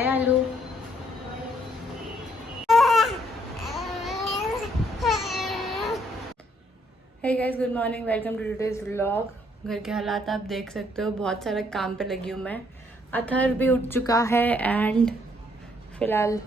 हाय आलू। Hey guys, good morning, welcome to today's vlog. घर के हालात आप देख सकते हो, बहुत सारा काम पे लगी हूँ मैं। अथर भी उठ चुका है एंड फिलहाल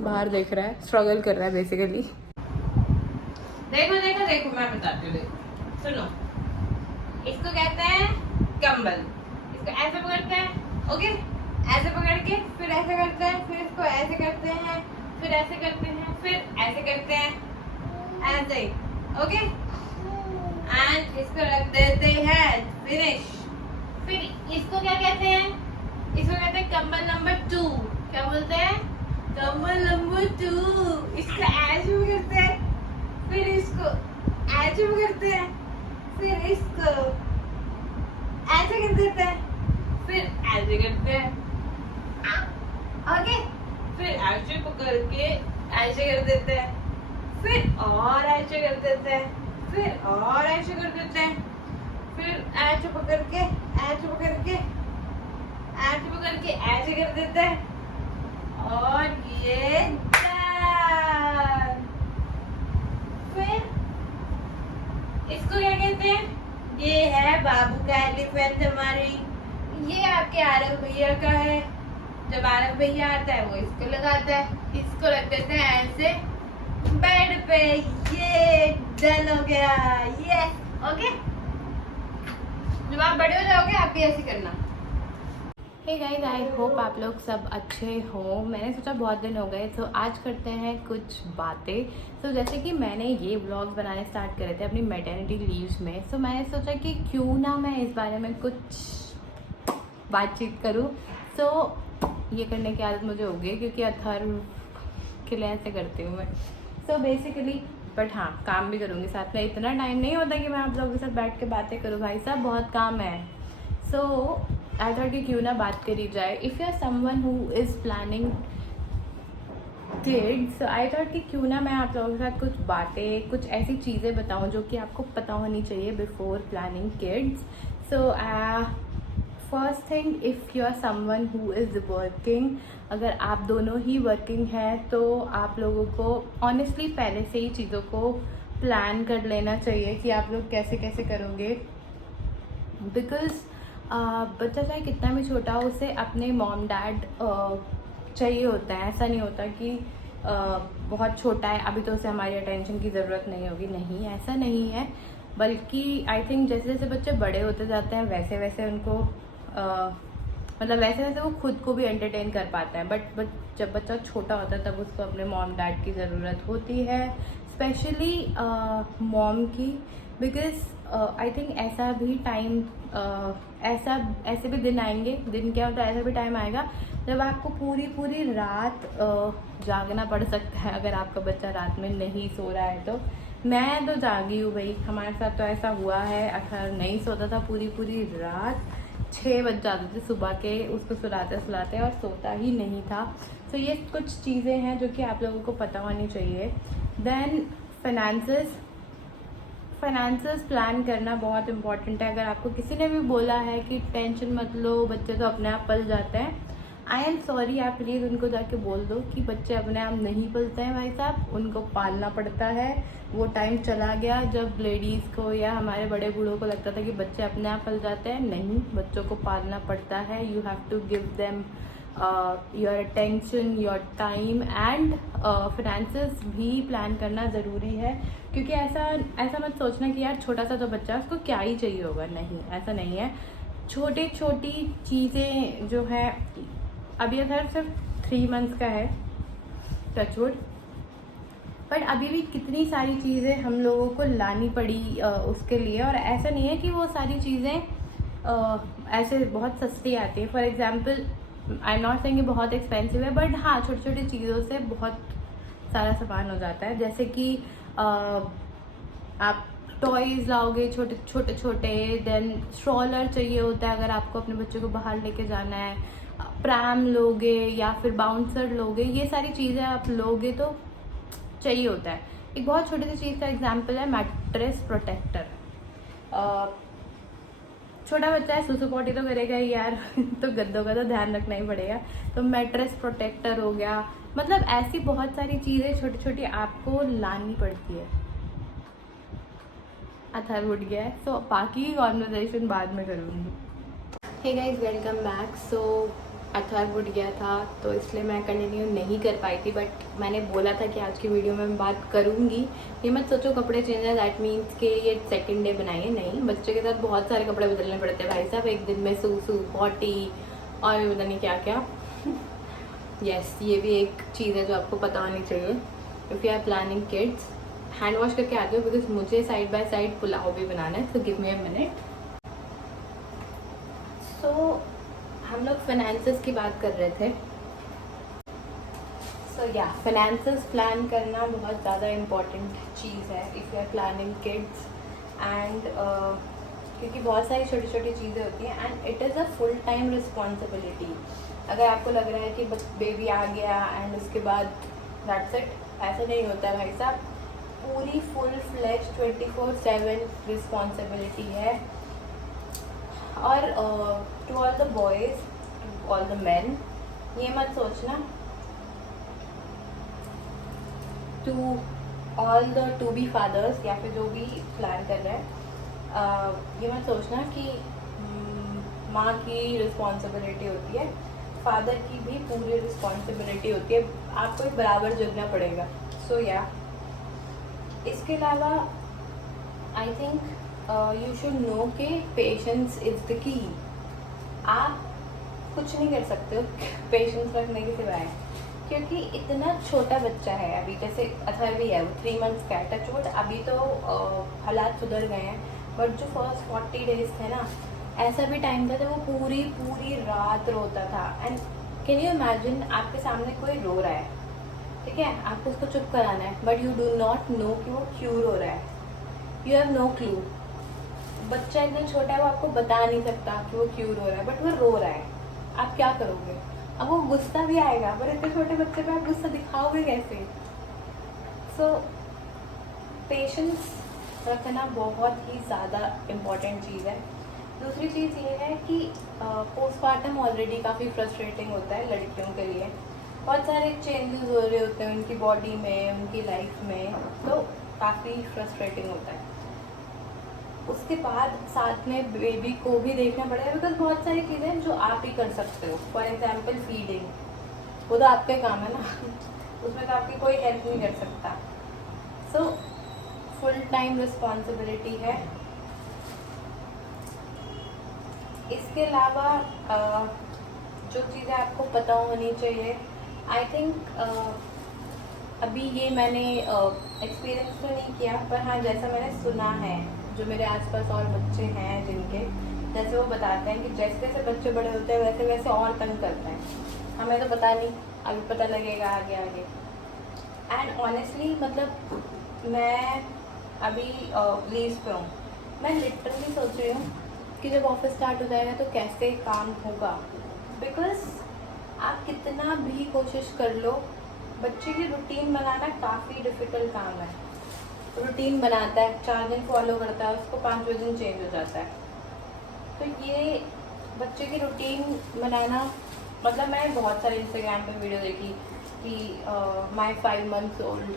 बाहर देख रहा है, स्ट्रगल कर रहा है बेसिकली। देखो देखो देखो, मैं बताती हूँ, देखो सुनो। इसको कहते हैं कंबल। इसको ऐसे पकड़ते हैं, ओके, ऐसे पकड़ के फिर ऐसे करते हैं, फिर इसको ऐसे करते हैं, फिर ऐसे करते हैं, फिर ऐसे करते हैं, ऐसे ही, ओके। एंड इसको रख देते हैं, फिनिश। फिर इसको क्या कहते हैं? इसको कहते हैं कंबल नंबर 2। क्या बोलते हैं? कंबल नंबर 2। इसको ऐसे करते हैं, फिर इसको ऐसे करते हैं, फिर इसको ऐसे कर देते हैं, फिर ऐसे करते हैं, ओके। फिर ऐसे पकड़ के ऐसे कर देते हैं, फिर और ऐसे कर देते हैं, फिर और ऐसे कर देते हैं, फिर ऐसे पकड़ के ऐसे पकड़ के ऐसे पकड़ के ऐसे कर देते हैं, और ये डन। फिर इसको क्या कहते हैं? ये है बाबू का एलिफेंट हमारी। ये आपके आरव भैया का है। जब आरव भैया आता है वो इसको लगाता है, इसको रख देते हैं ऐसे बेड पे। ये डन हो गया, ये ओके। जब आप बड़े हो जाओगे आप भी ऐसे करना। हे गाइस, आई होप आप लोग सब अच्छे हो। मैंने सोचा बहुत दिन हो गए, तो आज करते हैं कुछ बातें। तो जैसे कि मैंने ये व्लॉग्स बनाने स्टार्ट करे थे अपनी मैटरनिटी लीव्स में, तो मैंने सोचा कि क्यों ना मैं इस बारे में कुछ बातचीत करूं। तो ये करने की आदत मुझे हो गई क्योंकि अथर के लिए ऐसे करती हूँ मैं। सो बेसिकली, बट हाँ, काम भी करूँगी साथ में। इतना टाइम नहीं होता कि मैं आप लोगों के साथ बैठ के बातें करूँ, भाई साहब बहुत काम है। सो आई थॉट कि क्यों ना बात करी जाए। If you are someone who is planning kids, I thought कि क्यों ना मैं आप लोगों के साथ कुछ बातें, कुछ ऐसी चीज़ें बताऊं जो कि आपको पता होनी चाहिए before planning kids. So first thing, if you are someone who is working, अगर आप दोनों ही वर्किंग हैं तो आप लोगों को ऑनेस्टली पहले से ही चीज़ों को प्लान कर लेना चाहिए कि आप लोग कैसे कैसे करोगे। बिकॉज बच्चा चाहे कितना भी छोटा हो, उसे अपने मॉम डैड चाहिए होता है। ऐसा नहीं होता कि बहुत छोटा है अभी तो उसे हमारी अटेंशन की ज़रूरत नहीं होगी, नहीं, ऐसा नहीं है। बल्कि आई थिंक जैसे जैसे बच्चे बड़े होते जाते हैं वैसे वैसे उनको मतलब वैसे वैसे वो खुद को भी एंटरटेन कर पाता है। बट जब बच्चा छोटा होता है तब उसको अपने मॉम डैड की ज़रूरत होती है, स्पेशली मॉम की। बिकॉज आई थिंक ऐसा भी टाइम ऐसे भी दिन आएंगे, दिन क्या होता है, ऐसा भी टाइम आएगा जब आपको पूरी पूरी रात जागना पड़ सकता है अगर आपका बच्चा रात में नहीं सो रहा है तो। मैं तो जागी हूँ भाई, हमारे साथ तो ऐसा हुआ है। अगर नहीं सोता था पूरी पूरी रात, 6 बज जाते थे सुबह के उसको सुलाते सुलाते, और सोता ही नहीं था। तो ये कुछ चीज़ें हैं जो कि आप लोगों को पता होनी चाहिए। देन फाइनेंसेस प्लान करना बहुत इम्पॉर्टेंट है। अगर आपको किसी ने भी बोला है कि टेंशन मत लो, बच्चे तो अपने आप पल जाते हैं, आई एम सॉरी, आप प्लीज़ उनको जाके बोल दो कि बच्चे अपने आप नहीं पलते हैं भाई साहब, उनको पालना पड़ता है। वो टाइम चला गया जब लेडीज़ को या हमारे बड़े बूढ़ों को लगता था कि बच्चे अपने आप पल जाते हैं। नहीं, बच्चों को पालना पड़ता है। You have to give them your attention, your time, and finances भी प्लान करना ज़रूरी है। क्योंकि ऐसा मत सोचना कि यार छोटा सा तो बच्चा है, उसको क्या ही चाहिए होगा। नहीं, ऐसा नहीं है। छोटी छोटी चीज़ें जो है, अभी अगर सिर्फ 3 मंथ्स का है, टचवुड, बट अभी भी कितनी सारी चीज़ें हम लोगों को लानी पड़ी उसके लिए। और ऐसा नहीं है कि वो सारी चीज़ें ऐसे बहुत सस्ती आती है। For example, I am not saying कि बहुत एक्सपेंसिव है, बट हाँ, छोटी छोटी चीज़ों से बहुत सारा सामान हो जाता है। जैसे कि आप टॉयज़ लाओगे छोटे छोटे छोटे, देन स्ट्रॉलर चाहिए होता है अगर आपको अपने बच्चे को बाहर लेके जाना है, प्रैम लोगे या फिर बाउंसर लोगे, ये सारी चीज़ें आप लोगे तो चाहिए होता है। एक बहुत छोटी सी चीज़ का एग्जांपल है मैट्रेस प्रोटेक्टर। छोटा बच्चा है, सुसु पॉटी तो करेगा ही यार तो गद्दों का तो ध्यान रखना ही पड़ेगा। तो मैट्रेस प्रोटेक्टर हो गया, मतलब ऐसी बहुत सारी चीज़ें छोटी छोटी आपको लानी पड़ती है। अथर उठ गया है, सो बाकी की कॉन्वर्जेशन बाद में करूँगी। Hey guys, welcome back. So अथर उठ गया था तो इसलिए मैं कंटिन्यू नहीं कर पाई थी, बट मैंने बोला था कि आज की वीडियो में मैं बात करूँगी। ये मत सोचो कपड़े चेंज है दैट मीन्स कि ये सेकंड डे बनाइए, नहीं। बच्चे के साथ बहुत सारे कपड़े बदलने पड़ते हैं भाई साहब, एक दिन में सूसू पॉटी और पता नहीं क्या क्या यस ये भी एक चीज़ है जो आपको पता होनी चाहिए if you are planning kids. Hand wash करके आती हूँ बिकॉज मुझे साइड बाय साइड पुलाव भी बनाना है, so give me a minute. सो हम लोग फाइनेंसेस की बात कर रहे थे। सो या फाइनेंसेस प्लान करना बहुत ज़्यादा इम्पॉर्टेंट चीज़ है if you are planning kids and क्योंकि बहुत सारी छोटी छोटी चीज़ें होती हैं and it is a full time responsibility. अगर आपको लग रहा है कि बस बेबी आ गया एंड उसके बाद दैट्स इट, ऐसा नहीं होता है भाई साहब। पूरी फुल फ्लेज 24/7 रिस्पॉन्सिबिलिटी है। और to all the boys, to all the men, ये मत सोचना, to all the to be fathers या फिर जो भी प्लान कर रहे हैं, ये मत सोचना कि माँ की रिस्पॉन्सिबिलिटी होती है, फादर की भी पूरी रिस्पॉन्सिबिलिटी होती है, आपको एक बराबर झुकना पड़ेगा। सो या इसके अलावा आई थिंक यू शुड नो कि पेशेंस इज़ द की। आप कुछ नहीं कर सकते हो पेशेंस रखने के सिवाय, क्योंकि इतना छोटा बच्चा है अभी, जैसे अथर भी है वो 3 मंथ्स का है, टचवुड अभी तो हालात सुधर गए हैं, बट जो फर्स्ट 40 डेज थे ना, ऐसा भी टाइम था जब वो पूरी पूरी रात रोता था। एंड कैन यू इमेजिन आपके सामने कोई रो रहा है, ठीक है, आपको उसको चुप कराना है, but you do not know कि वो क्यों रो रहा है, यू हैव नो क्लू। बच्चा इतना छोटा है वो आपको बता नहीं सकता कि वो क्यों रो रहा है, बट वो रो रहा है, आप क्या करोगे? अब वो गुस्सा भी आएगा, पर इतने छोटे बच्चे पे आप गुस्सा दिखाओगे कैसे? सो पेशेंस रखना बहुत ही ज़्यादा इम्पॉर्टेंट चीज़ है। दूसरी चीज़ ये है कि पोस्टमार्टम ऑलरेडी काफ़ी फ्रस्ट्रेटिंग होता है लड़कियों के लिए, बहुत सारे चेंजेस हो रहे होते हैं उनकी बॉडी में, उनकी लाइफ में, तो काफ़ी फ्रस्ट्रेटिंग होता है। उसके बाद साथ में बेबी को भी देखना पड़ेगा, बिकॉज बहुत सारी चीज़ें जो आप ही कर सकते हो, फॉर एग्जाम्पल फीडिंग, वो तो आपका काम है ना उसमें तो आपकी कोई हेल्प नहीं कर सकता। सो फुल टाइम रिस्पॉन्सिबिलिटी है। इसके अलावा जो चीज़ें आपको पता होनी चाहिए, आई थिंक अभी ये मैंने एक्सपीरियंस तो नहीं किया, पर हाँ जैसा मैंने सुना है, जो मेरे आसपास और बच्चे हैं जिनके, जैसे वो बताते हैं कि जैसे जैसे बच्चे बड़े होते हैं वैसे वैसे और तंग करते हैं। हमें तो पता नहीं, अभी पता लगेगा आगे आगे। एंड ऑनेस्टली मतलब मैं अभी लीव पे हूँ, मैं लिटरली सोच रही हूँ कि जब ऑफिस स्टार्ट हो जाएगा तो कैसे काम होगा, बिकॉज आप कितना भी कोशिश कर लो, बच्चे की रूटीन बनाना काफ़ी डिफ़िकल्ट काम है। रूटीन बनाता है, 4 दिन फॉलो करता है, उसको 5वें दिन चेंज हो जाता है। तो ये बच्चे की रूटीन बनाना, मतलब मैंने बहुत सारे इंस्टाग्राम पे वीडियो देखी कि माई 5 months old,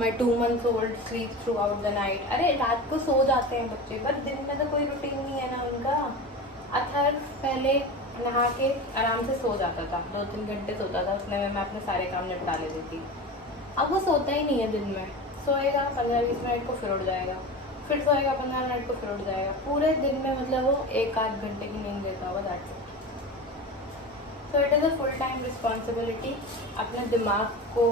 my 2 months old sleep through out the night. अरे रात को सो जाते हैं बच्चे, पर दिन में तो कोई रूटीन नहीं है ना उनका। अथर पहले नहा के आराम से सो जाता था, 2-3 घंटे सोता था, उसमें मैं अपने सारे काम निपटा लेती थी। अब वो सोता ही नहीं है दिन में, सोएगा 15-20 मिनट को फिर उठ जाएगा, फिर सोएगा 15 मिनट को फिर उठ जाएगा, पूरे दिन में मतलब वो 1-8 घंटे की नींद देता होगा, that's it. So it is a full time responsibility. अपने दिमाग को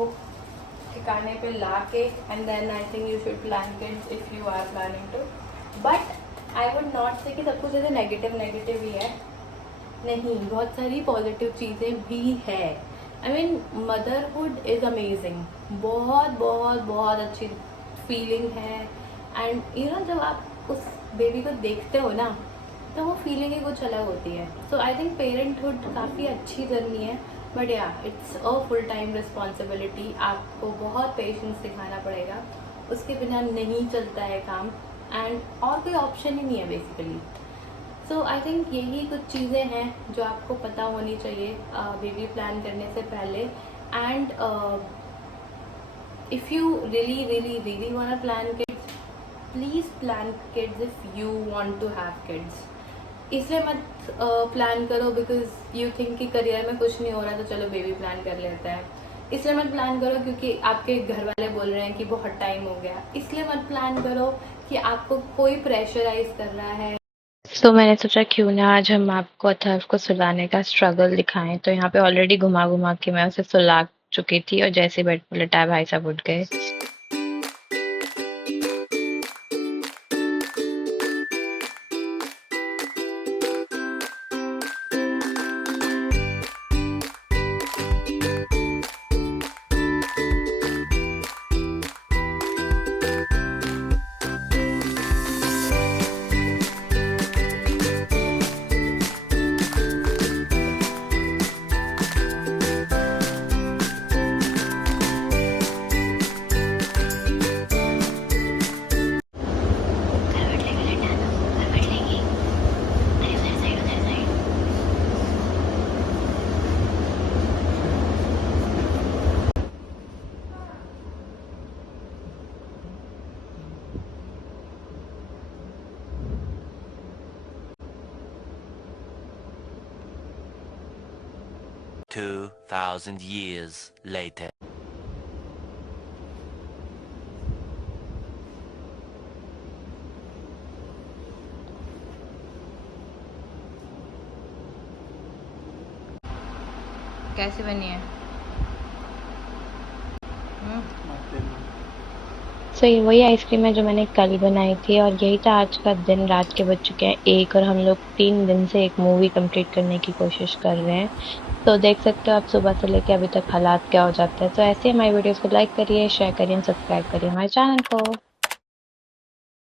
ठिकाने पे ला के and then I think you should plan kids if you are planning to. But I would not say कि सब कुछ ऐसे नेगेटिव ही है, नहीं, बहुत सारी पॉजिटिव चीज़ें भी है। I mean motherhood is amazing, बहुत बहुत बहुत अच्छी फीलिंग है। एंड यू नो जब आप उस बेबी को देखते हो ना, तो वो फीलिंग ही कुछ अलग होती है। सो आई थिंक पेरेंटहुड काफ़ी अच्छी जर्नी है, बट या it's a full time responsibility. आपको बहुत पेशेंस दिखाना पड़ेगा, उसके बिना नहीं चलता है काम। एंड और कोई ऑप्शन ही नहीं है बेसिकली। सो आई थिंक यही कुछ चीज़ें हैं जो आपको पता होनी चाहिए बेबी प्लान करने से पहले। And if you really really really want to plan kids, please plan kids if you want to have kids. इसलिए मत प्लान करो बिकॉज यू थिंक कि करियर में कुछ नहीं हो रहा तो चलो बेबी प्लान कर लेते हैं। इसलिए मत प्लान करो क्योंकि आपके घर वाले बोल रहे हैं कि बहुत टाइम हो गया। इसलिए मत प्लान करो कि आपको कोई प्रेशराइज कर रहा है। तो मैंने सोचा क्यों ना आज हम आपको अथर्व को सुलाने का स्ट्रगल दिखाएं। तो यहाँ पे ऑलरेडी घुमा घुमा के मैं उसे सुला चुकी थी और जैसे बेड पर लिटाया भाई साहब उठ गए। Two 2,000 years later. कैसे बनी है? तो ये वही आइसक्रीम है जो मैंने कल बनाई थी और यही था आज का दिन। रात के बज चुके हैं 1 और हम लोग 3 दिन से एक मूवी कंप्लीट करने की कोशिश कर रहे हैं। तो देख सकते हो आप सुबह से लेके अभी तक हालात क्या हो जाते हैं। तो ऐसे हमारी वीडियोस को लाइक करिए, शेयर करिए, सब्सक्राइब करिए हमारे चैनल को।